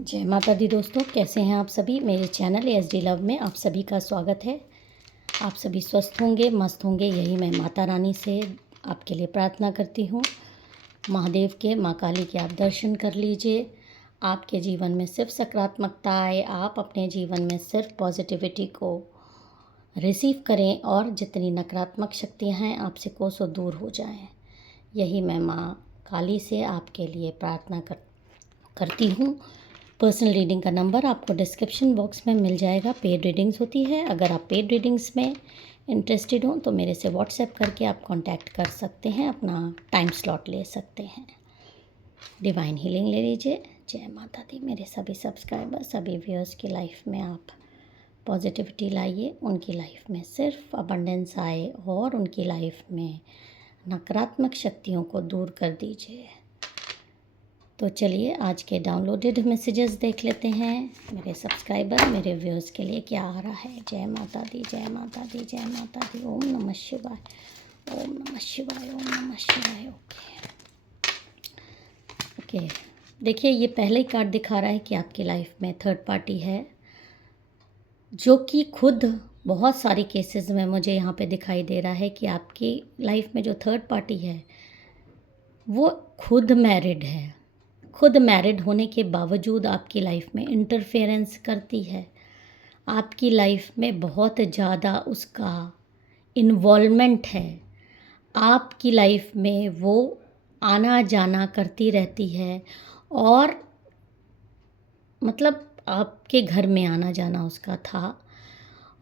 जय माता दी दोस्तों, कैसे हैं आप सभी। मेरे चैनल SD लव में आप सभी का स्वागत है। आप सभी स्वस्थ होंगे, मस्त होंगे, यही मैं माता रानी से आपके लिए प्रार्थना करती हूँ। महादेव के, माँ काली के आप दर्शन कर लीजिए। आपके जीवन में सिर्फ सकारात्मकता आए, आप अपने जीवन में सिर्फ पॉजिटिविटी को रिसीव करें और जितनी नकारात्मक शक्तियाँ हैं आपसे कोसों दूर हो जाएं। यही मैं माँ काली से आपके लिए प्रार्थना करती हूँ। पर्सनल रीडिंग का नंबर आपको डिस्क्रिप्शन बॉक्स में मिल जाएगा। पेड रीडिंग्स होती है। अगर आप पेड रीडिंग्स में इंटरेस्टेड हो तो मेरे से व्हाट्सएप करके आप कांटेक्ट कर सकते हैं, अपना टाइम स्लॉट ले सकते हैं। डिवाइन हीलिंग ले लीजिए। जय माता दी। मेरे सभी सब्सक्राइबर, सभी व्यूअर्स की लाइफ में आप पॉजिटिविटी लाइए, उनकी लाइफ में सिर्फ अबंडेंस आए और उनकी लाइफ में नकारात्मक शक्तियों को दूर कर दीजिए। तो चलिए आज के डाउनलोडेड मैसेजेस देख लेते हैं। मेरे सब्सक्राइबर, मेरे व्यूअर्स के लिए क्या आ रहा है। जय माता दी, जय माता दी, जय माता दी। ओम नमः शिवाय, ओम नमः शिवाय, ओम नमः शिवाय। ओके, देखिए ये पहले ही कार्ड दिखा रहा है कि आपकी लाइफ में थर्ड पार्टी है, जो कि खुद बहुत सारी केसेस में मुझे यहाँ पे दिखाई दे रहा है कि आपकी लाइफ में जो थर्ड पार्टी है वो खुद मैरिड है। खुद मैरिड होने के बावजूद आपकी लाइफ में इंटरफेरेंस करती है। आपकी लाइफ में बहुत ज़्यादा उसका इन्वॉल्वमेंट है। आपकी लाइफ में वो आना जाना करती रहती है और मतलब आपके घर में आना जाना उसका था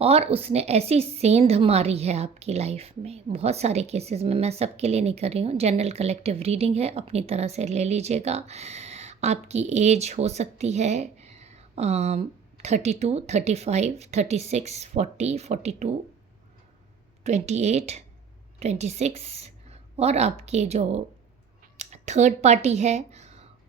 और उसने ऐसी सेंध मारी है आपकी लाइफ में। बहुत सारे केसेस में, मैं सबके लिए नहीं कर रही हूँ, जनरल कलेक्टिव रीडिंग है, अपनी तरह से ले लीजिएगा। आपकी एज हो सकती है 32, 35, 36, 40, 42, 28, 26 और आपके जो थर्ड पार्टी है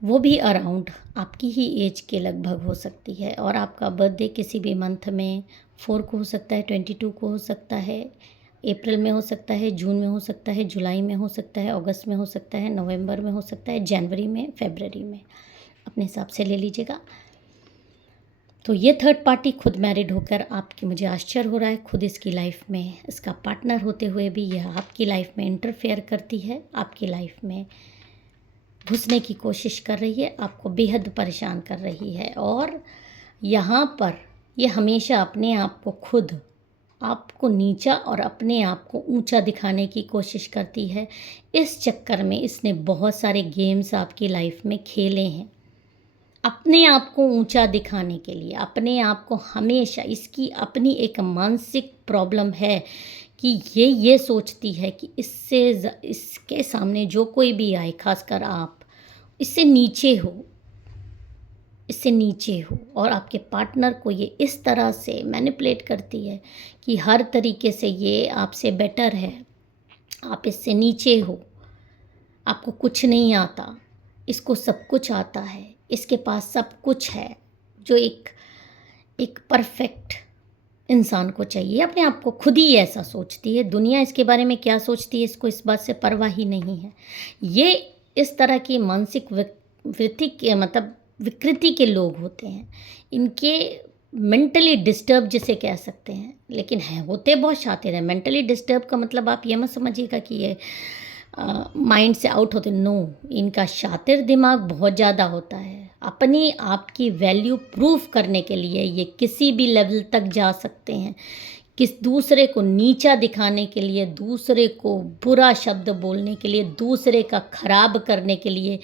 वो भी अराउंड आपकी ही एज के लगभग हो सकती है। और आपका बर्थडे किसी भी मंथ में 4 को हो सकता है, 22 को हो सकता है, अप्रैल में हो सकता है, जून में हो सकता है, जुलाई में हो सकता है, अगस्त में हो सकता है, नवंबर में हो सकता है, जनवरी में, फरवरी में, अपने हिसाब से ले लीजिएगा। तो ये थर्ड पार्टी खुद मैरिड होकर आपकी, मुझे आश्चर्य हो रहा है, खुद इसकी लाइफ में इसका पार्टनर होते हुए भी यह आपकी लाइफ में इंटरफेयर करती है, आपकी लाइफ में घुसने की कोशिश कर रही है, आपको बेहद परेशान कर रही है। और यहाँ पर ये हमेशा अपने आप को खुद आपको नीचा और अपने आप को ऊंचा दिखाने की कोशिश करती है। इस चक्कर में इसने बहुत सारे गेम्स आपकी लाइफ में खेले हैं अपने आप को ऊंचा दिखाने के लिए। अपने आप को हमेशा, इसकी अपनी एक मानसिक प्रॉब्लम है कि ये सोचती है कि इसके सामने जो कोई भी आए, खासकर आप, इससे नीचे हो, इससे नीचे हो। और आपके पार्टनर को ये इस तरह से मैनिपुलेट करती है कि हर तरीके से ये आपसे बेटर है, आप इससे नीचे हो, आपको कुछ नहीं आता, इसको सब कुछ आता है, इसके पास सब कुछ है, जो एक परफेक्ट इंसान को चाहिए। अपने आप को खुद ही ऐसा सोचती है। दुनिया इसके बारे में क्या सोचती है, इसको इस बात से परवाह ही नहीं है। ये इस तरह की मानसिक वृत्ति के, मतलब विकृति के लोग होते हैं। इनके मेंटली डिस्टर्ब जिसे कह सकते हैं, लेकिन हैं, होते बहुत शातिर हैं। मेंटली डिस्टर्ब का मतलब आप ये मत समझिएगा कि ये माइंड से आउट होते, नो, इनका शातिर दिमाग बहुत ज़्यादा होता है। अपनी आपकी वैल्यू प्रूफ करने के लिए ये किसी भी लेवल तक जा सकते हैं। दूसरे को नीचा दिखाने के लिए, दूसरे को बुरा शब्द बोलने के लिए, दूसरे का खराब करने के लिए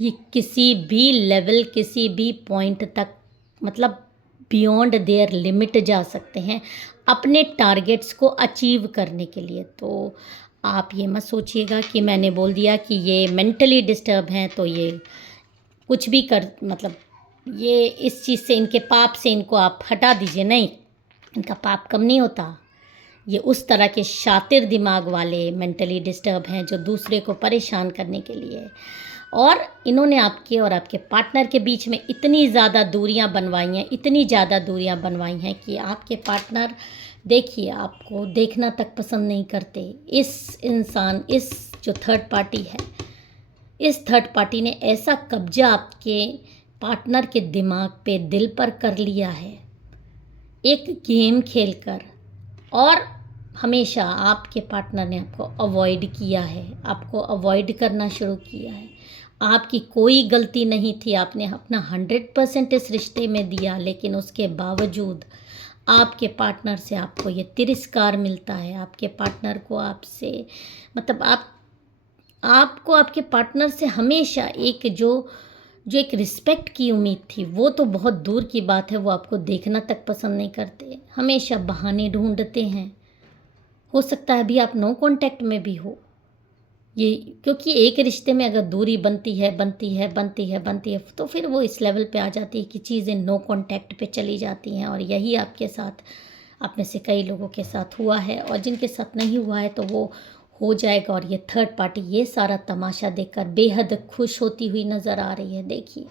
ये किसी भी लेवल, किसी भी पॉइंट तक, मतलब बियॉन्ड देयर लिमिट जा सकते हैं अपने टारगेट्स को अचीव करने के लिए। तो आप ये मत सोचिएगा कि मैंने बोल दिया कि ये मेंटली डिस्टर्ब हैं तो ये कुछ भी कर, मतलब ये इस चीज़ से, इनके पाप से इनको आप हटा दीजिए। नहीं, इनका पाप कम नहीं होता। ये उस तरह के शातिर दिमाग वाले मेंटली डिस्टर्ब हैं जो दूसरे को परेशान करने के लिए, और इन्होंने आपके और आपके पार्टनर के बीच में इतनी ज़्यादा दूरियां बनवाई हैं, इतनी ज़्यादा दूरियां बनवाई हैं कि आपके पार्टनर, देखिए, आपको देखना तक पसंद नहीं करते। इस जो थर्ड पार्टी है, इस थर्ड पार्टी ने ऐसा कब्जा आपके पार्टनर के दिमाग पे, दिल पर कर लिया है एक गेम खेलकर, और हमेशा आपके पार्टनर ने आपको अवॉइड किया है, आपको अवॉइड करना शुरू किया है। आपकी कोई गलती नहीं थी, आपने अपना 100% इस रिश्ते में दिया, लेकिन उसके बावजूद आपके पार्टनर से आपको ये तिरस्कार मिलता है। आपके पार्टनर को आपसे मतलब आपको आपके पार्टनर से हमेशा एक जो एक रिस्पेक्ट की उम्मीद थी, वो तो बहुत दूर की बात है, वो आपको देखना तक पसंद नहीं करते, हमेशा बहाने ढूंढते हैं। हो सकता है अभी आप नो कांटेक्ट में भी हो, ये क्योंकि एक रिश्ते में अगर दूरी बनती है तो फिर वो इस लेवल पे आ जाती है कि चीज़ें नो कांटेक्ट पे चली जाती हैं। और यही आपके साथ, आप में से कई लोगों के साथ हुआ है, और जिनके साथ नहीं हुआ है तो वो हो जाएगा। और ये थर्ड पार्टी ये सारा तमाशा देखकर बेहद खुश होती हुई नज़र आ रही है। देखिए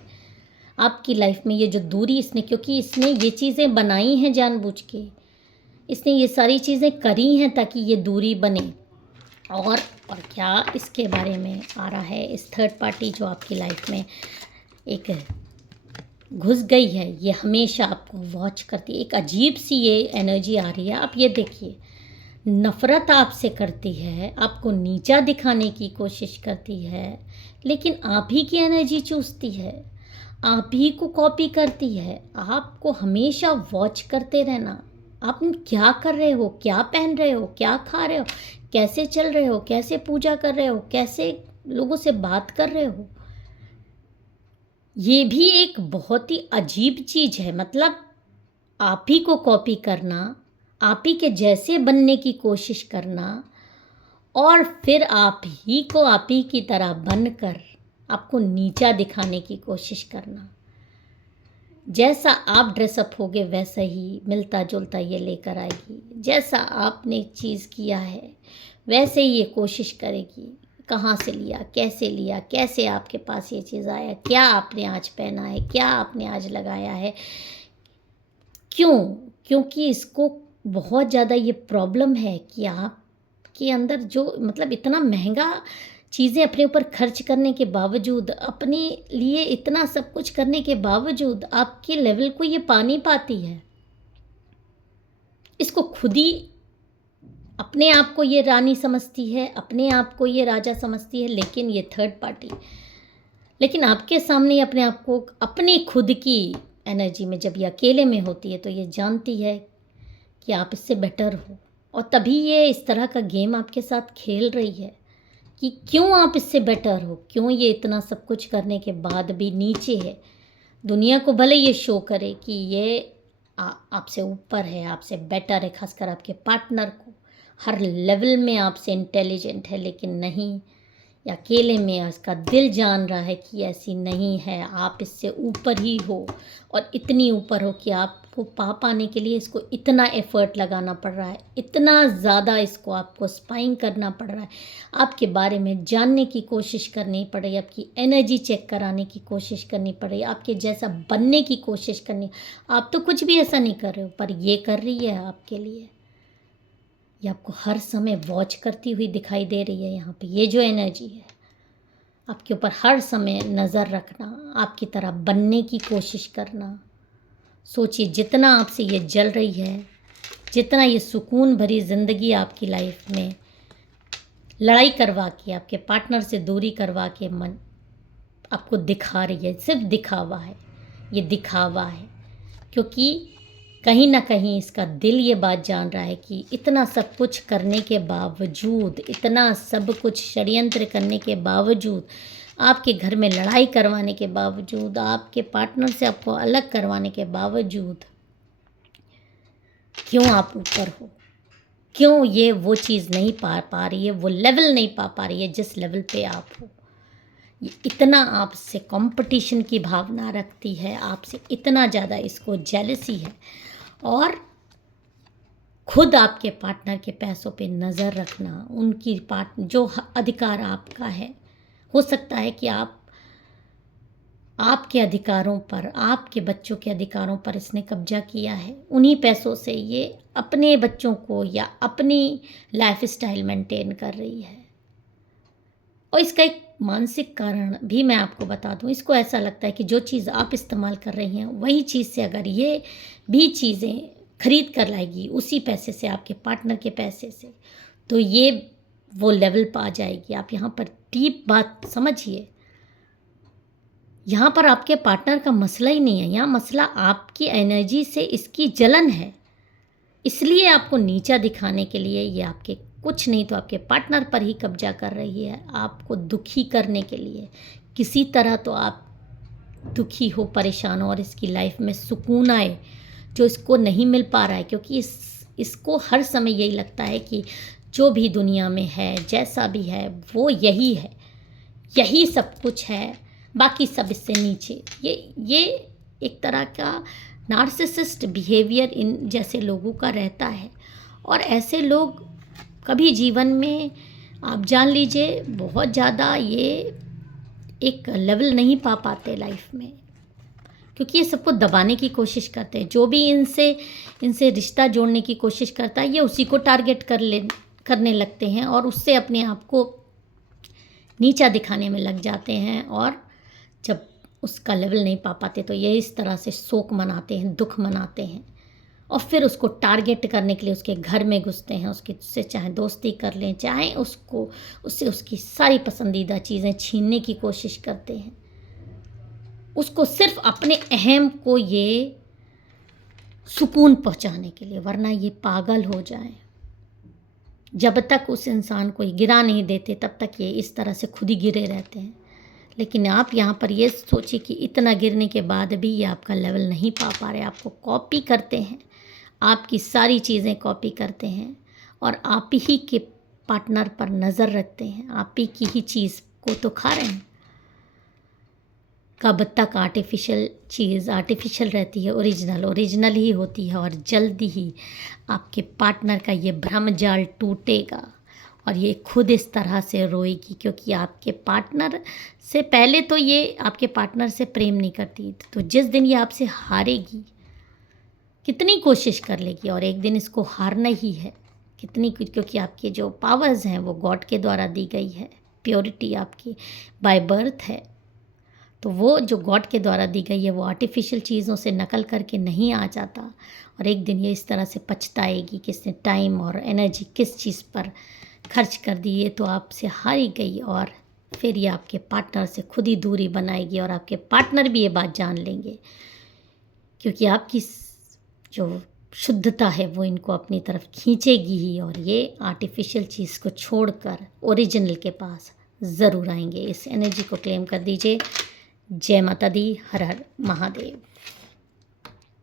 आपकी लाइफ में ये जो दूरी इसने, क्योंकि इसने ये चीज़ें बनाई हैं जानबूझ के, इसने ये सारी चीज़ें करी हैं ताकि ये दूरी बने। और क्या इसके बारे में आ रहा है, इस थर्ड पार्टी जो आपकी लाइफ में एक घुस गई है, ये हमेशा आपको वॉच करती है। एक अजीब सी ये एनर्जी आ रही है। आप ये देखिए, नफ़रत आपसे करती है, आपको नीचा दिखाने की कोशिश करती है, लेकिन आप ही की एनर्जी चूसती है, आप ही को कॉपी करती है। आपको हमेशा वॉच करते रहना, आप क्या कर रहे हो, क्या पहन रहे हो, क्या खा रहे हो, कैसे चल रहे हो, कैसे पूजा कर रहे हो, कैसे लोगों से बात कर रहे हो। ये भी एक बहुत ही अजीब चीज़ है। मतलब आप ही को कॉपी करना, आप ही के जैसे बनने की कोशिश करना, और फिर आप ही को आप ही की तरह बनकर आपको नीचा दिखाने की कोशिश करना। जैसा आप ड्रेसअप होगे वैसा ही मिलता जुलता ये लेकर आएगी। जैसा आपने चीज़ किया है वैसे ही ये कोशिश करेगी। कहाँ से लिया, कैसे आपके पास ये चीज़ आया, क्या आपने आज पहना है, क्या आपने आज लगाया है, क्यों? क्योंकि इसको बहुत ज़्यादा ये प्रॉब्लम है कि आपके अंदर जो मतलब इतना महंगा चीज़ें अपने ऊपर खर्च करने के बावजूद, अपने लिए इतना सब कुछ करने के बावजूद आपके लेवल को ये पा नहीं पाती है। इसको खुद ही अपने आप को ये रानी समझती है, अपने आप को ये राजा समझती है, लेकिन ये थर्ड पार्टी, लेकिन आपके सामने अपने आप को, अपनी खुद की एनर्जी में जब ये अकेले में होती है तो ये जानती है कि आप इससे बेटर हो, और तभी ये इस तरह का गेम आपके साथ खेल रही है कि क्यों आप इससे बेटर हो, क्यों ये इतना सब कुछ करने के बाद भी नीचे है। दुनिया को भले ये शो करे कि ये आपसे ऊपर है, आपसे बेटर है, खासकर आपके पार्टनर को हर लेवल में आपसे इंटेलिजेंट है, लेकिन नहीं, या अकेले में उसका दिल जान रहा है कि ऐसी नहीं है, आप इससे ऊपर ही हो, और इतनी ऊपर हो कि आपको पाने के लिए इसको इतना एफ़र्ट लगाना पड़ रहा है, इतना ज़्यादा इसको आपको स्पाइंग करना पड़ रहा है, आपके बारे में जानने की कोशिश करनी पड़ रही है, आपकी एनर्जी चेक कराने की कोशिश करनी पड़ रही है, आपके जैसा बनने की कोशिश करनी। आप तो कुछ भी ऐसा नहीं कर रहे हो, पर ये कर रही है आपके लिए। ये आपको हर समय वॉच करती हुई दिखाई दे रही है। यहाँ पे ये जो एनर्जी है, आपके ऊपर हर समय नज़र रखना, आपकी तरह बनने की कोशिश करना। सोचिए जितना आपसे ये जल रही है, जितना ये सुकून भरी ज़िंदगी आपकी लाइफ में लड़ाई करवा के, आपके पार्टनर से दूरी करवा के मन आपको दिखा रही है, सिर्फ दिखावा है, ये दिखावा है। क्योंकि कहीं ना कहीं इसका दिल ये बात जान रहा है कि इतना सब कुछ करने के बावजूद, इतना सब कुछ षड्यंत्र करने के बावजूद, आपके घर में लड़ाई करवाने के बावजूद, आपके पार्टनर से आपको अलग करवाने के बावजूद, क्यों आप ऊपर हो, क्यों ये वो चीज़ नहीं पा रही है, वो लेवल नहीं पा रही है जिस लेवल पे आप हो। ये इतना आपसे कंपटीशन की भावना रखती है, आपसे इतना ज़्यादा इसको जेलसी है, और खुद आपके पार्टनर के पैसों पे नज़र रखना, उनकी जो अधिकार आपका है, हो सकता है कि आपके अधिकारों पर, आपके बच्चों के अधिकारों पर इसने कब्जा किया है। उन्हीं पैसों से ये अपने बच्चों को या अपनी लाइफ स्टाइल मेंटेन कर रही है, और इसका एक मानसिक कारण भी मैं आपको बता दूं, इसको ऐसा लगता है कि जो चीज़ आप इस्तेमाल कर रही हैं वही चीज़ से अगर ये भी चीज़ें खरीद कर लाएगी उसी पैसे से, आपके पार्टनर के पैसे से, तो ये वो लेवल पर आ जाएगी। आप यहाँ पर डीप बात समझिए। यहाँ पर आपके पार्टनर का मसला ही नहीं है, यहाँ मसला आपकी एनर्जी से इसकी जलन है। इसलिए आपको नीचा दिखाने के लिए ये आपके कुछ नहीं तो आपके पार्टनर पर ही कब्जा कर रही है, आपको दुखी करने के लिए। किसी तरह तो आप दुखी हो, परेशान हो और इसकी लाइफ में सुकून आए जो इसको नहीं मिल पा रहा है, क्योंकि इसको हर समय यही लगता है कि जो भी दुनिया में है, जैसा भी है, वो यही है, यही सब कुछ है, बाकी सब इससे नीचे। ये एक तरह का नार्सिसिस्ट बिहेवियर इन जैसे लोगों का रहता है। और ऐसे लोग कभी जीवन में आप जान लीजिए बहुत ज़्यादा ये एक लेवल नहीं पा पाते लाइफ में, क्योंकि ये सबको दबाने की कोशिश करते हैं। जो भी इनसे रिश्ता जोड़ने की कोशिश करता है ये उसी को टारगेट करने लगते हैं और उससे अपने आप को नीचा दिखाने में लग जाते हैं। और जब उसका लेवल नहीं पा पाते तो ये इस तरह से शोक मनाते हैं, दुख मनाते हैं और फिर उसको टारगेट करने के लिए उसके घर में घुसते हैं। उससे चाहे दोस्ती कर लें, चाहे उससे उसकी सारी पसंदीदा चीज़ें छीनने की कोशिश करते हैं, उसको सिर्फ अपने अहम को ये सुकून पहुंचाने के लिए, वरना ये पागल हो जाए। जब तक उस इंसान को गिरा नहीं देते तब तक ये इस तरह से खुद ही गिरे रहते हैं। लेकिन आप यहाँ पर ये सोचिए कि इतना गिरने के बाद भी ये आपका लेवल नहीं पा रहे, आपको कॉपी करते हैं, आपकी सारी चीज़ें कॉपी करते हैं और आप ही के पार्टनर पर नज़र रखते हैं, आप ही की ही चीज़ को तो खा रहे हैं। कब तक आर्टिफिशियल चीज़ आर्टिफिशियल रहती है, ओरिजिनल ही होती है। और जल्दी ही आपके पार्टनर का ये भ्रम जाल टूटेगा और ये खुद इस तरह से रोएगी, क्योंकि आपके पार्टनर से पहले तो ये आपके पार्टनर से प्रेम नहीं करती, तो जिस दिन ये आपसे हारेगी कितनी कोशिश कर लेगी और एक दिन इसको हारना ही है कितनी, क्योंकि आपकी जो पावर्स हैं वो गॉड के द्वारा दी गई है, प्योरिटी आपकी बाय बर्थ है, तो वो जो गॉड के द्वारा दी गई है वो आर्टिफिशियल चीज़ों से नकल करके नहीं आ जाता। और एक दिन ये इस तरह से पछताएगी कि इसने टाइम और एनर्जी किस चीज़ पर खर्च कर दी, ये तो आपसे हारी गई। और फिर ये आपके पार्टनर से खुद ही दूरी बनाएगी और आपके पार्टनर भी ये बात जान लेंगे, क्योंकि आपकी जो शुद्धता है वो इनको अपनी तरफ खींचेगी ही और ये आर्टिफिशियल चीज़ को छोड़कर ओरिजिनल के पास ज़रूर आएंगे। इस एनर्जी को क्लेम कर दीजिए। जय माता दी, हर हर महादेव।